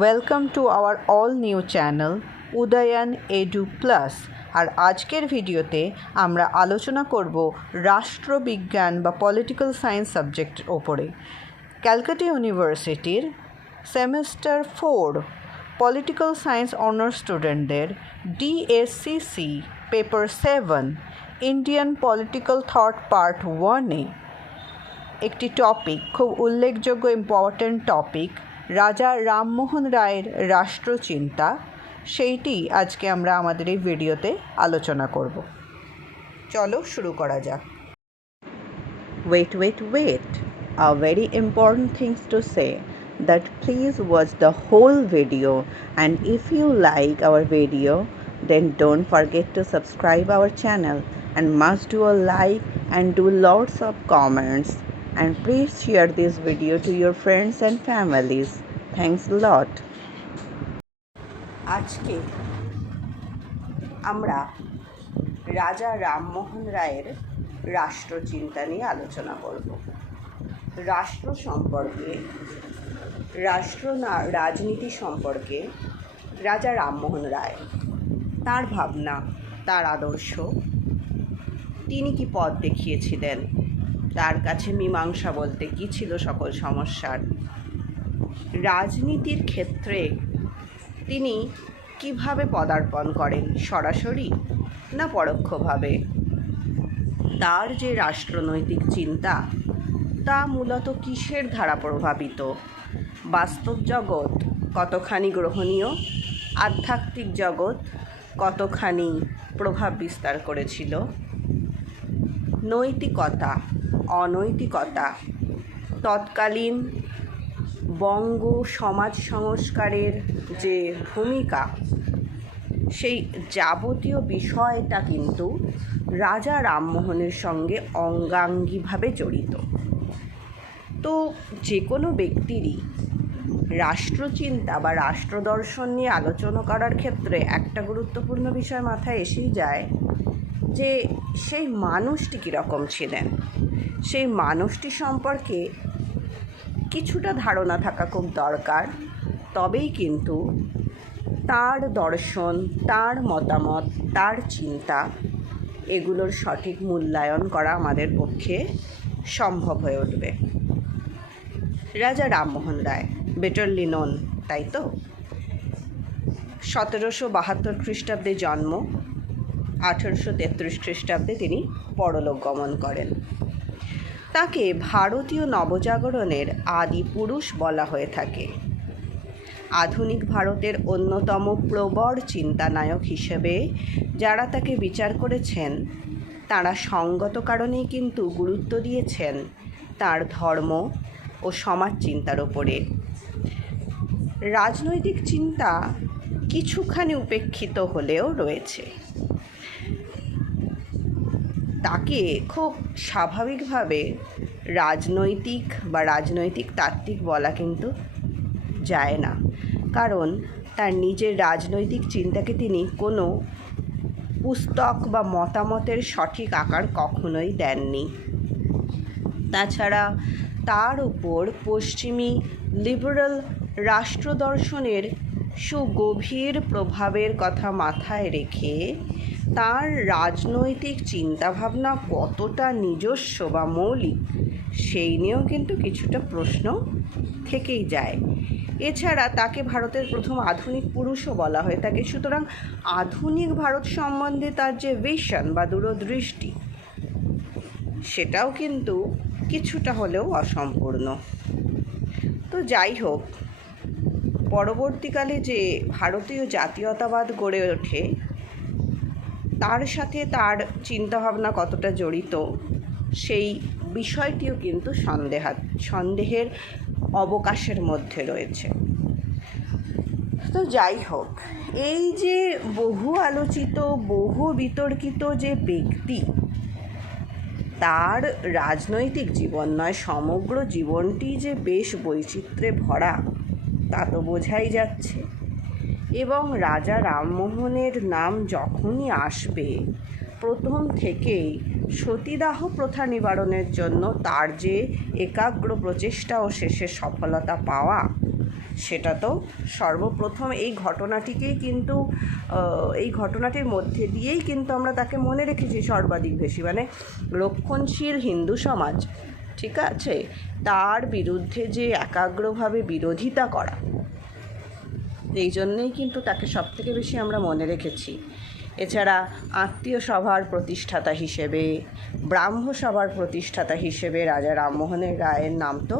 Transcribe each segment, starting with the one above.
Welcome to our all new channel Udayan edu plus. আর আজকের ভিডিওতে আমরা আলোচনা করব রাষ্ট্রবিজ্ঞান বা পলিটিক্যাল সায়েন্স সাবজেক্টের ওপরে। ক্যালকাটা ইউনিভার্সিটির সেমিস্টার 4 পলিটিক্যাল সায়েন্স অনার্স স্টুডেন্টদের DSCC paper 7 Indian political thought part 1-এ একটি টপিক, খুব উল্লেখযোগ্য ইম্পর্ট্যান্ট টপিক, রাজা রামমোহন রায়ের রাষ্ট্রচিন্তা, সেইটি আজকে আমরা আমাদের এই ভিডিওতে আলোচনা করব। চলো শুরু করা যাক। Wait. A very important things to say that please watch the whole video, and if you like our video then don't forget to subscribe our channel and must do a like and do lots of comments, and please share this video to your friends and families. Thanks a lot. আজকে আমরা রাজা রামমোহন রায়ের রাষ্ট্রচিন্তা নিয়ে আলোচনা করব। রাষ্ট্র সম্পর্কে, রাজনীতি সম্পর্কে রাজা রামমোহন রায়, তার ভাবনা, তার আদর্শ, তিনি কি পথ দেখিয়েছিলেন, তার কাছে মীমাংসা বলতে কী ছিল সকল সমস্যার, রাজনীতির ক্ষেত্রে তিনি কিভাবে পদার্পণ করেন, সরাসরি না পরোক্ষভাবে, তার যে রাষ্ট্রনৈতিক চিন্তা তা মূলত কিসের দ্বারা প্রভাবিত, বাস্তব জগৎ কতখানি গ্রহণীয়, আধ্যাত্মিক জগৎ কতখানি প্রভাব বিস্তার করেছিল, নৈতিকতা, অনৈতিকতা, তৎকালীন বঙ্গ সমাজ সংস্কারের যে ভূমিকা, সেই যাবতীয় বিষয়টা কিন্তু রাজা রামমোহনের সঙ্গে অঙ্গাঙ্গিভাবে জড়িত। তো যে কোনো ব্যক্তিরই রাষ্ট্রচিন্তা বা রাষ্ট্রদর্শন নিয়ে আলোচনা করার ক্ষেত্রে একটা গুরুত্বপূর্ণ বিষয় মাথায় এসেই যায় যে সেই মানুষটি কীরকম ছিলেন, সেই মানুষটি সম্পর্কে কিছুটা ধারণা থাকা খুব দরকার। তবেই কিন্তু তার দর্শন, তার মতামত, তার চিন্তা, এগুলোর সঠিক মূল্যায়ন করা আমাদের পক্ষে সম্ভব হয়ে উঠবে। রাজা রামমোহন রায়, বেটারলি নোন, তাই তো? 1772 খ্রিস্টাব্দে জন্ম, 1833 খ্রিস্টাব্দে তিনি পরলোক গমন করেন। তাকে ভারতীয় নবজাগরণের আদি পুরুষ বলা হয়ে থাকে। আধুনিক ভারতের অন্যতম প্রবর চিন্তানায়ক হিসেবে যারা তাকে বিচার করেছেন, তারা সঙ্গত কারণেই কিন্তু গুরুত্ব দিয়েছেন তার ধর্ম ও সমাজ চিন্তার ওপরে। রাজনৈতিক চিন্তা কিছুখানি উপেক্ষিত হলেও রয়েছে। তাকে খুব স্বাভাবিকভাবে রাজনৈতিক তাত্ত্বিক বলা কিন্তু যায় না, কারণ তার নিজের রাজনৈতিক চিন্তাকে তিনি কোনো পুস্তক বা মতামতের সঠিক আকার কখনোই দেননি। তাছাড়া তার উপর পশ্চিমী লিবারেল রাষ্ট্রদর্শনের সুগভীর প্রভাবের কথা মাথায় রেখে তার রাজনৈতিক চিন্তাভাবনা কতটা নিজস্ব বা মৌলিক, সেই নিয়েও কিন্তু কিছুটা প্রশ্ন থেকেই যায়। এছাড়া তাকে ভারতের প্রথম আধুনিক পুরুষও বলা হয়ে থাকে। সুতরাং আধুনিক ভারত সম্বন্ধে তার যে ভিশন বা দূরদৃষ্টি, সেটাও কিন্তু কিছুটা হলেও অসম্পূর্ণ। তো যাই হোক, পরবর্তীকালে যে ভারতীয় জাতীয়তাবাদ গড়ে ওঠে, তার সাথে তার চিন্তাভাবনা কতটা জড়িত, সেই বিষয়টিও কিন্তু সন্দেহের অবকাশের মধ্যে রয়েছে। তো যাই হোক, এই যে বহু আলোচিত, বহু বিতর্কিত যে ব্যক্তি, তার রাজনৈতিক জীবন নয়, সমগ্র জীবনটি যে বেশ বৈচিত্র্যে ভরা, তা তো বোঝাই যাচ্ছে। এবং রাজা রামমোহনের নাম যখনই আসবে, প্রথম থেকেই সতীদাহ প্রথা নিবারণের জন্য তার যে একাগ্র প্রচেষ্টা ও শেষে সফলতা পাওয়া, সেটা তো সর্বপ্রথম এই ঘটনাটিকেই কিন্তু এই ঘটনাটির মধ্যে দিয়েই কিন্তু আমরা তাকে মনে রেখেছি সর্বাধিক বেশি, মানে রক্ষণশীল হিন্দু সমাজ, ঠিক আছে, তার বিরুদ্ধে যে একাগ্রভাবে বিরোধিতা করা, এই জন্যেই কিন্তু তাকে সবথেকে বেশি আমরা মনে রেখেছি। এছাড়া আত্মীয় সভার প্রতিষ্ঠাতা হিসেবে, ব্রাহ্ম সভার প্রতিষ্ঠাতা হিসেবে রাজা রামমোহনের রায়ের নাম তো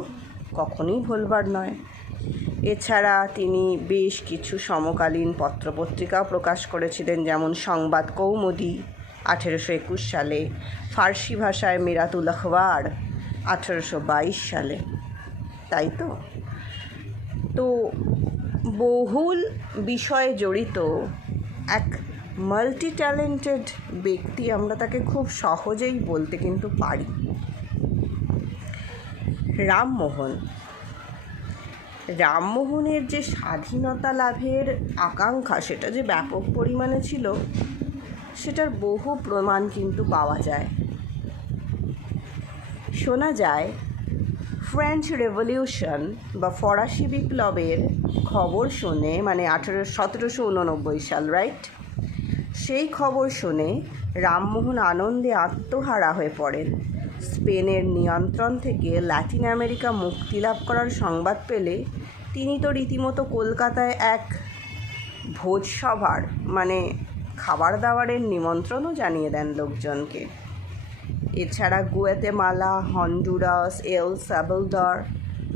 কখনোই ভুলবার নয়। এছাড়া তিনি বেশ কিছু সমকালীন পত্রপত্রিকাও প্রকাশ করেছিলেন, যেমন সংবাদ কৌমুদি 1821 সালে, ফার্সি ভাষায় মিরাতুল আখবার 1822 সালে, তাই তো। তো বহুল বিষয়ে জড়িত এক মাল্টি ট্যালেন্টেড ব্যক্তি, আমরা তাকে খুব সহজেই বলতে কিন্তু পারি। রামমোহনের যে স্বাধীনতা লাভের আকাঙ্ক্ষা, সেটা যে ব্যাপক পরিমাণে ছিল, সেটার বহু প্রমাণ কিন্তু পাওয়া যায়। শোনা যায় ফ্রেঞ্চ রেভলিউশন বা ফরাসি বিপ্লবের খবর শুনে, মানে 1789 সাল, রাইট, সেই খবর শুনে রামমোহন আনন্দে আত্মহারা হয়ে পড়েন। স্পেনের নিয়ন্ত্রণ থেকে ল্যাটিন আমেরিকা মুক্তি লাভ করার সংবাদ পেলে তিনি তো রীতিমতো কলকাতায় এক ভোজসভার, মানে খাবার দাবারের নিমন্ত্রণও জানিয়ে দেন লোকজনকে। এছাড়া Guatemala, Honduras, El Salvador,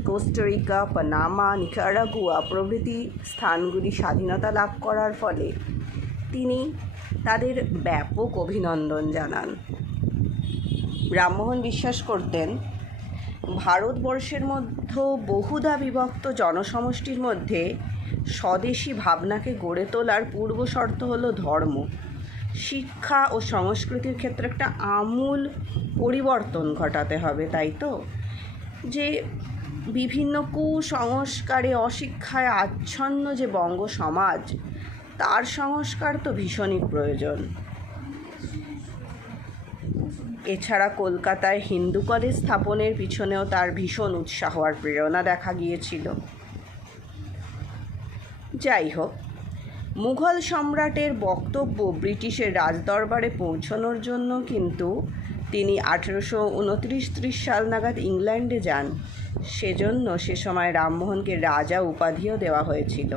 Costa Rica, Panama, Nicaragua প্রভৃতি স্থানগুলি স্বাধীনতা লাভ করার ফলে তিনি তাদের ব্যাপক অভিনন্দন জানান। রামমোহন বিশ্বাস করতেন ভারতবর্ষের মধ্যে বহুধা বিভক্ত জনসমষ্টির মধ্যে স্বদেশী ভাবনাকে গড়ে তোলার পূর্ব শর্ত হলো ধর্ম। শিক্ষা ও সংস্কৃতির ক্ষেত্রে একটা আমূল পরিবর্তন ঘটাতে হবে, তাই তো। যে বিভিন্ন কুসংস্কারে, অশিক্ষায় আচ্ছন্ন যে বঙ্গ সমাজ, তার সংস্কার তো ভীষণই প্রয়োজন। এছাড়া কলকাতায় হিন্দু কলেজ স্থাপনের পিছনেও তার ভীষণ উৎসাহ আর প্রেরণা দেখা গিয়েছিল। যাই হোক, মুঘল সম্রাটের বক্তব্য ব্রিটিশের রাজদরবারে পৌঁছানোর জন্য কিন্তু তিনি 1829-30 সাল নাগাদ ইংল্যান্ডে যান। সেজন্য সে সময় রামমোহনকে রাজা উপাধিও দেওয়া হয়েছিল।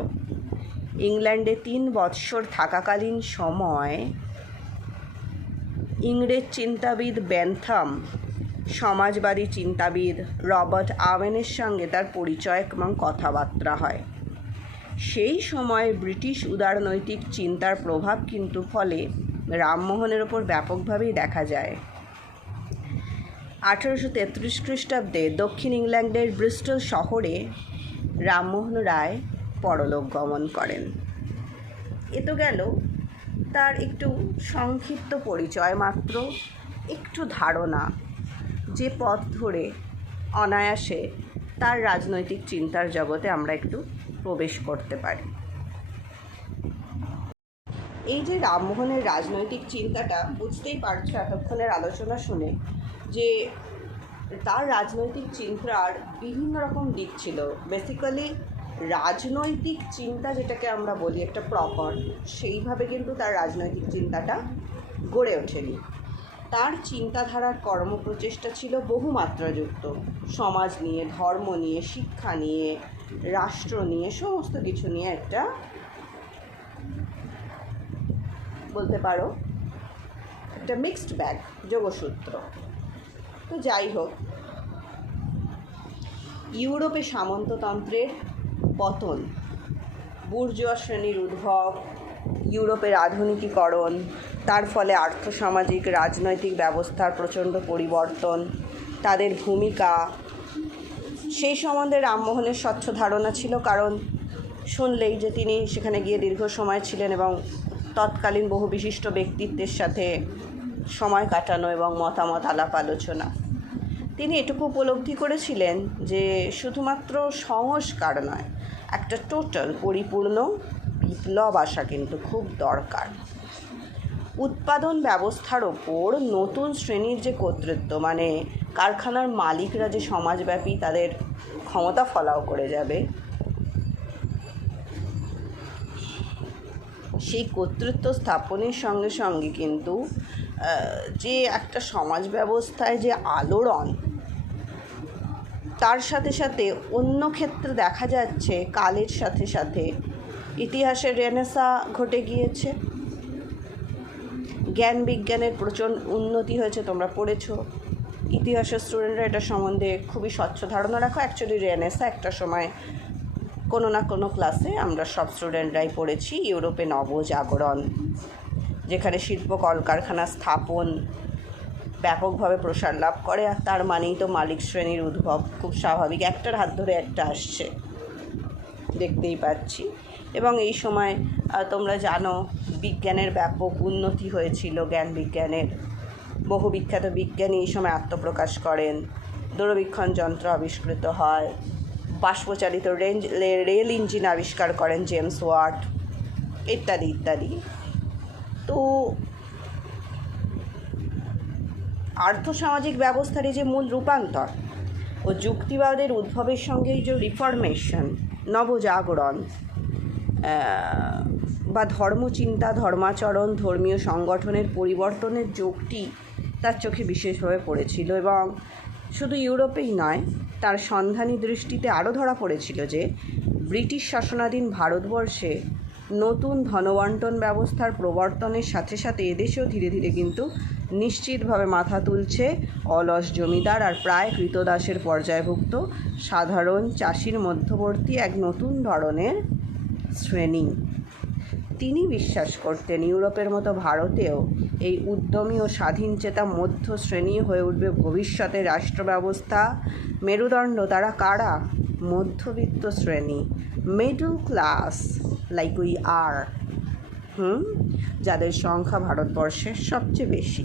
ইংল্যান্ডে 3 বৎসর থাকাকালীন সময় ইংরেজ চিন্তাবিদ বেন্থাম, সমাজবাদী চিন্তাবিদ রবার্ট আওয়েনের সঙ্গে তার পরিচয় এবং কথাবার্তা হয়। সেই সময় ব্রিটিশ উদারনৈতিক চিন্তার প্রভাব কিন্তু ফলে রামমোহনের ওপর ব্যাপকভাবেই দেখা যায়। 1833 খ্রিস্টাব্দে দক্ষিণ ইংল্যান্ডের ব্রিস্টল শহরে রামমোহন রায় পরলোক গমন করেন। এ তো গেল তার একটু সংক্ষিপ্ত পরিচয় মাত্র, একটু ধারণা, যে পথ ধরে অনায়াসে তার রাজনৈতিক চিন্তার জগতে আমরা একটু প্রবেশ করতে পারি। এই যে রামমোহনের রাজনৈতিক চিন্তাটা, বুঝতেই পারছো এতক্ষণের আলোচনা শুনে যে তার রাজনৈতিক চিন্তার বিভিন্ন রকম দিক ছিল। বেসিক্যালি রাজনৈতিক চিন্তা যেটাকে আমরা বলি একটা প্রপার, সেইভাবে কিন্তু তার রাজনৈতিক চিন্তাটা গড়ে ওঠেনি। তার চিন্তাধারার কর্মপ্রচেষ্টা ছিল বহুমাত্রাযুক্ত, সমাজ নিয়ে, ধর্ম নিয়ে, শিক্ষা নিয়ে, রাষ্ট্র নিয়ে, সমস্ত কিছু নিয়ে একটা, বলতে পারো একটা মিক্সড ব্যাগ, যোগসূত্র। তো যাই হোক, ইউরোপে সামন্ততন্ত্রের পতন, বুর্জোয়া শ্রেণীর উদ্ভব, ইউরোপের আধুনিকীকরণ, তার ফলে আর্থসামাজিক রাজনৈতিক ব্যবস্থার প্রচণ্ড পরিবর্তন, তাদের ভূমিকা, সেই সম্বন্ধে রামমোহনের স্বচ্ছ ধারণা ছিল। কারণ শুনলেই যে তিনি সেখানে গিয়ে দীর্ঘ সময় ছিলেন এবং তৎকালীন বহু বিশিষ্ট ব্যক্তিত্বের সাথে সময় কাটানো এবং মতামত আলাপ আলোচনা, তিনি এটুকু উপলব্ধি করেছিলেন যে শুধুমাত্র সংস্কার নয়, একটা টোটাল পরিপূর্ণ বিপ্লব আসা কিন্তু খুব দরকার। উৎপাদন ব্যবস্থার ওপর নতুন শ্রেণীর যে কর্তৃত্ব, মানে কারখানার মালিকরা যে সমাজব্যাপী তাদের ক্ষমতা ফলাও করে যাবে, সেই কর্তৃত্ব স্থাপনের সঙ্গে সঙ্গে কিন্তু যে একটা সমাজ ব্যবস্থায় যে আলোড়ন, তার সাথে সাথে অন্য ক্ষেত্রে দেখা যাচ্ছে কালের সাথে সাথে ইতিহাসের রেনেসা ঘটে গিয়েছে, জ্ঞান বিজ্ঞানের প্রচণ্ড উন্নতি হয়েছে। তোমরা পড়েছো, ইতিহাসের স্টুডেন্টরা এটা সম্বন্ধে খুবই স্বচ্ছ ধারণা রাখো। অ্যাকচুয়ালি রেনেসা একটা সময় কোনো না কোনো ক্লাসে আমরা সব স্টুডেন্টরাই পড়েছি ইউরোপে নবজাগরণ, যেখানে শিল্প কলকারখানা স্থাপন ব্যাপকভাবে প্রসার লাভ করে, আর তার মানেই তো মালিক শ্রেণীর উদ্ভব। খুব স্বাভাবিক, একটার হাত ধরে একটা আসছে, দেখতেই পাচ্ছি। এবং এই সময় তোমরা জানো বিজ্ঞানের ব্যাপক উন্নতি হয়েছিল, জ্ঞান বিজ্ঞানের। বহু বিখ্যাত বিজ্ঞানী এই সময় আত্মপ্রকাশ করেন, দূরবীক্ষণ যন্ত্র আবিষ্কৃত হয়, বাষ্পচালিত রেল ইঞ্জিন আবিষ্কার করেন জেমস ওয়াট, ইত্যাদি ইত্যাদি। তো আর্থসামাজিক ব্যবস্থার এই যে মূল রূপান্তর ও যুক্তিবাদের উদ্ভবের সঙ্গে এই যে রিফরমেশন, নবজাগরণ বা ধর্মচিন্তা, ধর্মাচরণ, ধর্মীয় সংগঠনের পরিবর্তনের যোগটি তার চোখে বিশেষভাবে পড়েছিল। এবং শুধু ইউরোপেই নয়, তার সন্ধানী দৃষ্টিতে আরও ধরা পড়েছিল যে ব্রিটিশ শাসনাধীন ভারতবর্ষে নতুন ধনবন্টন ব্যবস্থার প্রবর্তনের সাথে সাথে এদেশেও ধীরে ধীরে কিন্তু নিশ্চিতভাবে মাথা তুলছে অলস জমিদার আর প্রায় কৃতদাসের পর্যায়ভুক্ত সাধারণ চাষির মধ্যবর্তী এক নতুন ধরনের শ্রেণী। তিনি বিশ্বাস করতেন ইউরোপের মতো ভারতেও এই উদ্যমী ও স্বাধীনচেতা মধ্য শ্রেণী হয়ে উঠবে ভবিষ্যতের রাষ্ট্র ব্যবস্থা। মেরুদণ্ড তারা কারা? মধ্যবিত্ত শ্রেণী, middle class, like we are, যাদের সংখ্যা ভারতবর্ষের সবচেয়ে বেশি।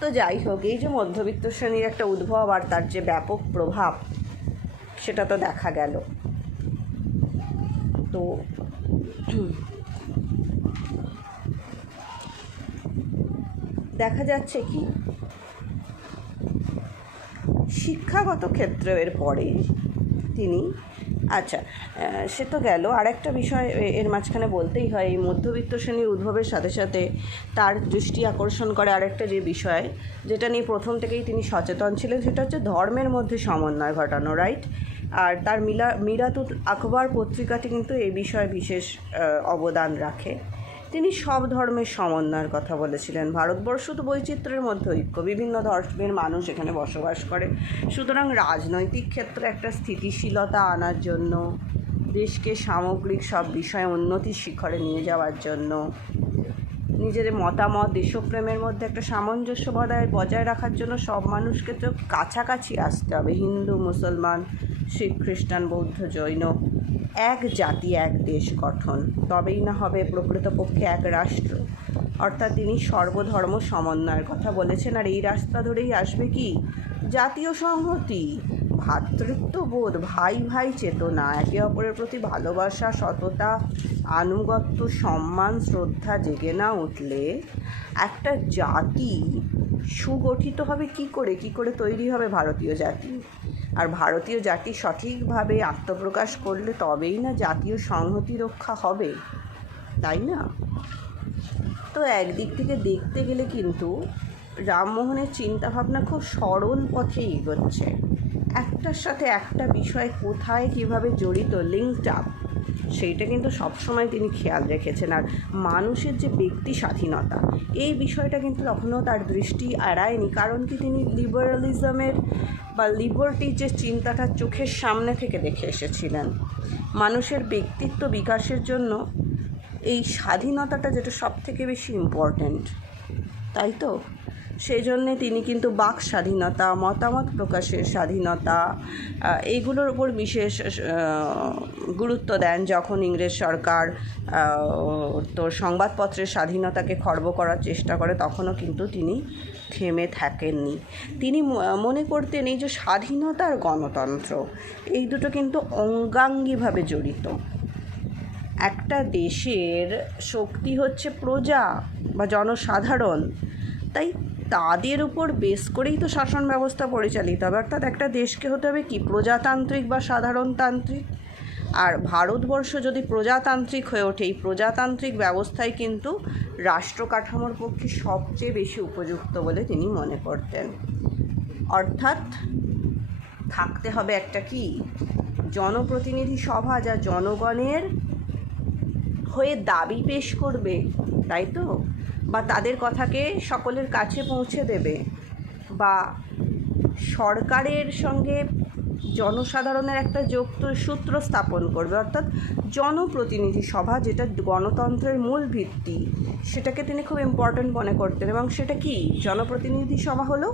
তো যাই হোক, এই যে মধ্যবিত্ত শ্রেণীর একটা উদ্ভব আর তার যে ব্যাপক প্রভাব, সেটা তো দেখা গেল। তো দেখা যাচ্ছে কি শিক্ষাগত ক্ষেত্রের পরে তিনি সে তো গেল। আর একটা বিষয় এর মাঝখানে বলতেই হয়, এই মধ্যবিত্ত শ্রেণীর উদ্ভবের সাথে সাথে তার দৃষ্টি আকর্ষণ করে আরেকটা যে বিষয়, যেটা নিয়ে প্রথম থেকেই তিনি সচেতন ছিলেন, সেটা হচ্ছে ধর্মের মধ্যে সমন্বয় ঘটানো, রাইট? আর তার মিরাতুত আখবার পত্রিকাটি কিন্তু এই বিষয়ে বিশেষ অবদান রাখে। তিনি সব ধর্মের সমন্বয়ের কথা বলেছিলেন। ভারতবর্ষ তো বৈচিত্র্যের মধ্যে ঐক্য, বিভিন্ন ধর্মের মানুষ এখানে বসবাস করে। সুতরাং রাজনৈতিক ক্ষেত্রে একটা স্থিতিশীলতা আনার জন্য, দেশকে সামগ্রিক সব বিষয়ে উন্নতির শিখরে নিয়ে যাওয়ার জন্য, নিজের মতামত, দেশপ্রেমের মধ্যে একটা সামঞ্জস্য বজায় রাখার জন্য সব মানুষকে তো কাছাকাছি আসতে হবে। হিন্দু, মুসলমান, শিখ, খ্রিস্টান, বৌদ্ধ, জৈন, এক জাতি, এক দেশ গঠন, তবেই না হবে প্রকৃতপক্ষে এক রাষ্ট্র। অর্থাৎ তিনি সর্বধর্ম সমন্বয়ের কথা বলেছেন। আর এই রাস্তা ধরেই আসবে কি? জাতীয় সংহতি, ভ্রাতৃত্ববোধ, ভাই ভাই চেতনা, একে অপরের প্রতি ভালোবাসা, সততা, আনুগত্য, সম্মান, শ্রদ্ধা জেগে না উঠলে একটা জাতি সুগঠিত হবে কি করে তৈরি হবে ভারতীয় জাতি? আর ভারতীয় জাতি সঠিকভাবে আত্মপ্রকাশ করলে তবেই না জাতীয় সংহতি রক্ষা হবে, তাই না? তো একদিক থেকে দেখতে গেলে কিন্তু রামমোহনের চিন্তাভাবনা খুব সরল পথে এগোচ্ছে। একটার সাথে একটা বিষয় কোথায় কীভাবে জড়িত, লিঙ্কড আপ, সেইটা কিন্তু সবসময় তিনি খেয়াল রেখেছেন। আর মানুষের যে ব্যক্তি স্বাধীনতা, এই বিষয়টা কিন্তু কখনও তার দৃষ্টি এড়ায়নি। কারণ কি, তিনি লিবারালিজমের বা লিবার্টির যে চিন্তাটা চোখের সামনে থেকে দেখে এসেছিলেন। মানুষের ব্যক্তিত্ব বিকাশের জন্য এই স্বাধীনতাটা যেটা সবথেকে বেশি ইম্পর্ট্যান্ট, তাই তো? সেই জন্যে তিনি কিন্তু বাক স্বাধীনতা, মতামত প্রকাশের স্বাধীনতা, এইগুলোর উপর বিশেষ গুরুত্ব দেন। যখন ইংরেজ সরকার সংবাদপত্রের স্বাধীনতাকে খর্ব করার চেষ্টা করে, তখনও কিন্তু তিনি থেমে থাকেননি। তিনি মনে করতেন এই যে স্বাধীনতা আর গণতন্ত্র, এই দুটো কিন্তু অঙ্গাঙ্গিভাবে জড়িত। একটা দেশের শক্তি হচ্ছে প্রজা বা জনসাধারণ, তাই তাদের উপর বেস করেই তো শাসন ব্যবস্থা পরিচালিত হবে। অর্থাৎ একটা দেশকে হতে হবে কি, প্রজাতান্ত্রিক বা সাধারণতান্ত্রিক। আর ভারতবর্ষ যদি প্রজাতান্ত্রিক হয়ে ওঠে, এই প্রজাতান্ত্রিক ব্যবস্থায় কিন্তু রাষ্ট্র কাঠামোর পক্ষে সবচেয়ে বেশি উপযুক্ত বলে তিনি মনে করতেন। অর্থাৎ থাকতে হবে একটা কি জনপ্রতিনিধি সভা, যা জনগণের হয়ে দাবি পেশ করবে, তাই তো, বা তাদের কথাকে সকলের কাছে পৌঁছে দেবে, বা সরকারের সঙ্গে জনসাধারণের একটা সূত্র স্থাপন করবে। অর্থাৎ জনপ্রতিনিধি সভা, যেটা গণতন্ত্রের মূল ভিত্তি, সেটাকে তিনি খুব ইম্পর্ট্যান্ট মনে করতেন। এবং সেটা কি জনপ্রতিনিধি সভা হলো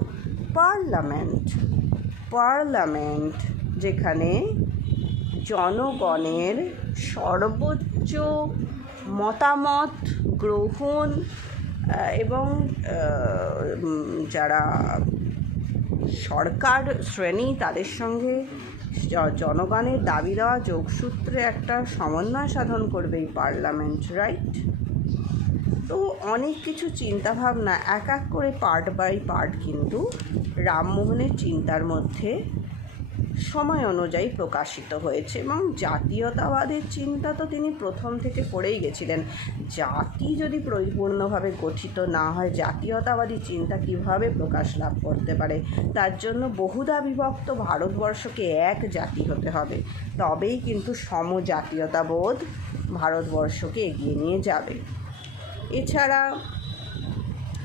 পার্লামেন্ট, যেখানে জনগণের সর্বোচ্চ মতামত গ্রহণ এবং যারা সরকার শ্রেণী তাদের সঙ্গে জনগণের দাবি দেওয়া যোগসূত্রে একটা সমন্বয় সাধন করবে এই পার্লামেন্ট, রাইট? তো অনেক কিছু চিন্তাভাবনা এক এক করে পার্ট বাই পার্ট কিন্তু রামমোহনের চিন্তার মধ্যে সময় অনুযায়ী প্রকাশিত হয়েছে। এবং জাতীয়তাবাদের চিন্তা তো তিনি প্রথম থেকে করেই গেছিলেন। জাতি যদি পরিপূর্ণভাবে গঠিত না হয়, জাতীয়তাবাদী চিন্তা কীভাবে প্রকাশ লাভ করতে পারে? তার জন্য বহুধা বিভক্ত ভারতবর্ষকে এক জাতি হতে হবে, তবেই কিন্তু সমজাতীয়তাবোধ ভারতবর্ষকে এগিয়ে নিয়ে যাবে। এছাড়া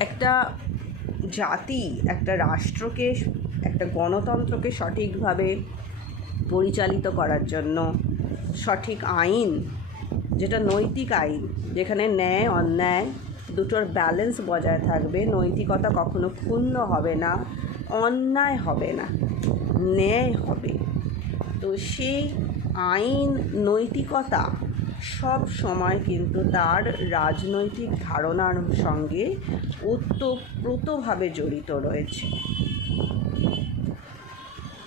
একটা জাতি, একটা রাষ্ট্রকে, একটা গণতন্ত্রকে সঠিকভাবে পরিচালিত করার জন্য সঠিক আইন, যেটা নৈতিক আইন, যেখানে ন্যায় অন্যায় দুটোর ব্যালেন্স বজায় থাকবে, নৈতিকতা কখনো ক্ষুণ্ণ হবে না, অন্যায় হবে না, ন্যায় হবে। তো সেই আইন, নৈতিকতা সব সময় কিন্তু তার রাজনৈতিক ধারণার সঙ্গে ওতপ্রোতভাবে জড়িত রয়েছে।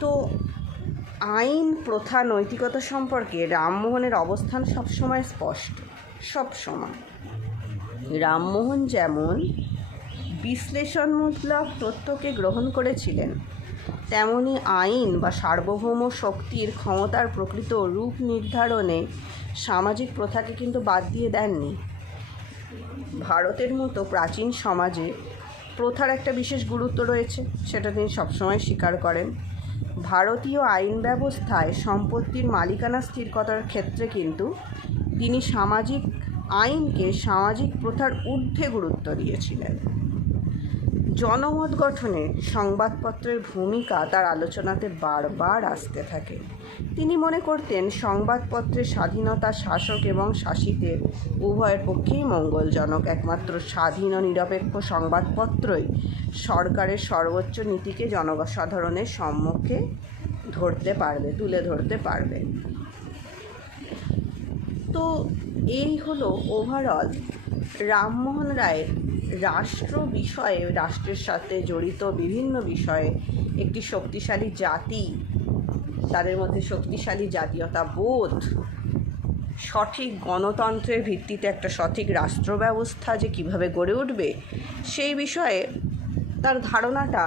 তো আইন, প্রথা, নৈতিকতা সম্পর্কে রামমোহনের অবস্থান সবসময় স্পষ্ট। সবসময় রামমোহন যেমন বিশ্লেষণমূলক তথ্যকে গ্রহণ করেছিলেন, তেমনি আইন বা সার্বভৌম শক্তির ক্ষমতার প্রকৃত রূপ নির্ধারণে সামাজিক প্রথাকে কিন্তু বাদ দিয়ে দেননি। ভারতের মতো প্রাচীন সমাজে প্রথার একটা বিশেষ গুরুত্ব রয়েছে, সেটা তিনি সবসময় স্বীকার করেন। ভারতীয় আইন ব্যবস্থায় সম্পত্তির মালিকানা স্থির করার ক্ষেত্রে কিন্তু তিনি সামাজিক আইনকে সামাজিক প্রথার ঊর্ধ্বে গুরুত্ব দিয়েছিলেন। জনমত গঠনে সংবাদপত্রের ভূমিকা তার আলোচনাতে বারবার আসতে থাকে। তিনি মনে করতেন সংবাদপত্রের স্বাধীনতা শাসক এবং শাসিতের উভয়ের পক্ষেই মঙ্গলজনক। একমাত্র স্বাধীন ও নিরপেক্ষ সংবাদপত্রই সরকারের সর্বোচ্চ নীতিকে জনসাধারণের সম্মুখে তুলে ধরতে পারবে। তো এই হলো ওভারঅল রামমোহন রায়ের রাষ্ট্র বিষয়ে, রাষ্ট্রের সাথে জড়িত বিভিন্ন বিষয়ে একটি শক্তিশালী জাতি, তাদের মধ্যে শক্তিশালী জাতীয়তাবোধ, সঠিক গণতন্ত্রের ভিত্তিতে একটা সঠিক রাষ্ট্র ব্যবস্থা যে কীভাবে গড়ে উঠবে, সেই বিষয়ে তার ধারণাটা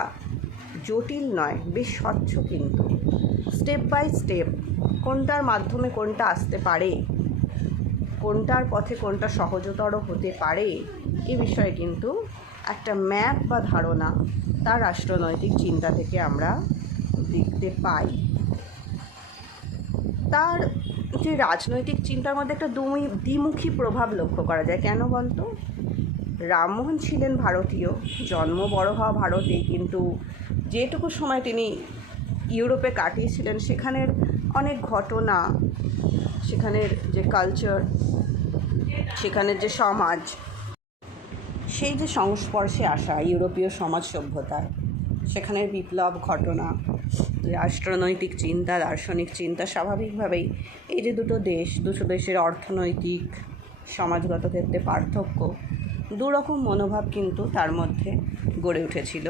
জটিল নয়, বেশ স্বচ্ছ। কিন্তু স্টেপ বাই স্টেপ কোনটার মাধ্যমে কোনটা আসতে পারে, কোনটার পথে কোনটা সহজতর হতে পারে, এ বিষয়ে কিন্তু একটা ম্যাপ বা ধারণা তার রাষ্ট্রনৈতিক চিন্তা থেকে আমরা দেখতে পাই। তার যে রাজনৈতিক চিন্তার মধ্যে একটা দ্বিমুখী প্রভাব লক্ষ্য করা যায়। কেন বলতো? রামমোহন ছিলেন ভারতীয়, জন্ম বড় হওয়া ভারতে, কিন্তু যেটুকু সময় তিনি ইউরোপে কাটিয়েছিলেন সেখানের অনেক ঘটনা, সেখানের যে কালচার, সেখানের যে সমাজ, সেই যে সংস্পর্শে আসা ইউরোপীয় সমাজ সভ্যতার, সেখানের বিপ্লব ঘটনা, রাষ্ট্রনৈতিক চিন্তা, দার্শনিক চিন্তা, স্বাভাবিকভাবেই এই যে দুটো দেশের অর্থনৈতিক সমাজগত ক্ষেত্রে পার্থক্য, দুরকম মনোভাব কিন্তু তার মধ্যে গড়ে উঠেছিল।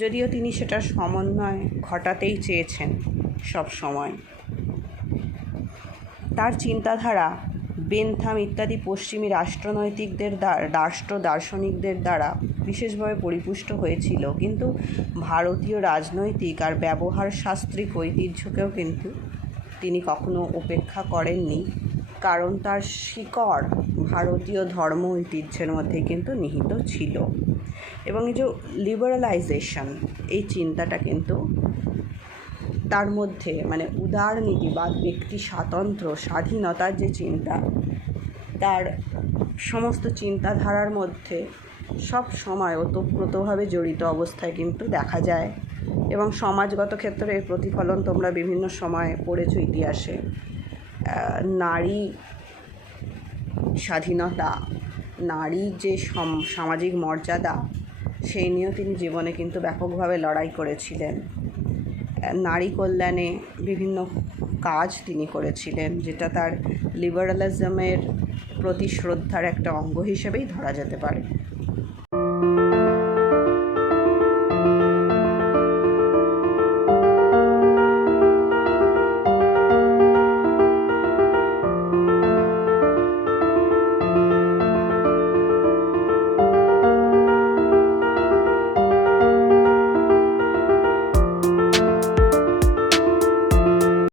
যদিও তিনি সেটার সমন্বয় ঘটাতেই চেয়েছেন সব সময়। তার চিন্তাধারা বেনথাম ইত্যাদি পশ্চিমী দার্শনিকদের দ্বারা বিশেষভাবে পরিপুষ্ট হয়েছিল, কিন্তু ভারতীয় রাজনৈতিক আর ব্যবহার শাস্ত্রিক ঐতিহ্যকেও কিন্তু তিনি কখনো উপেক্ষা করেননি, কারণ তার শিকড় ভারতীয় ধর্ম ঐতিহ্যের মধ্যে কিন্তু নিহিত ছিল। এবং এই যে লিবারালাইজেশন, এই চিন্তাটা কিন্তু তার মধ্যে মানে উদারনীতিবাদ, ব্যক্তি স্বাতন্ত্র্য, স্বাধীনতার যে চিন্তা, তার সমস্ত চিন্তাধারার মধ্যে সব সময় ওতপ্রোতভাবে জড়িত অবস্থায় কিন্তু দেখা যায়। এবং সমাজগত ক্ষেত্রে এর প্রতিফলন তোমরা বিভিন্ন সময় পড়েছো ইতিহাসে। নারী স্বাধীনতা, নারীর যে সামাজিক মর্যাদা, সেই নিয়েও তিনি জীবনে কিন্তু ব্যাপকভাবে লড়াই করেছিলেন। নারী কল্যাণে বিভিন্ন কাজ তিনি করেছিলেন, যেটা তার লিবারালিজমের প্রতি শ্রদ্ধার একটা অঙ্গ হিসেবেই ধরা যেতে পারে।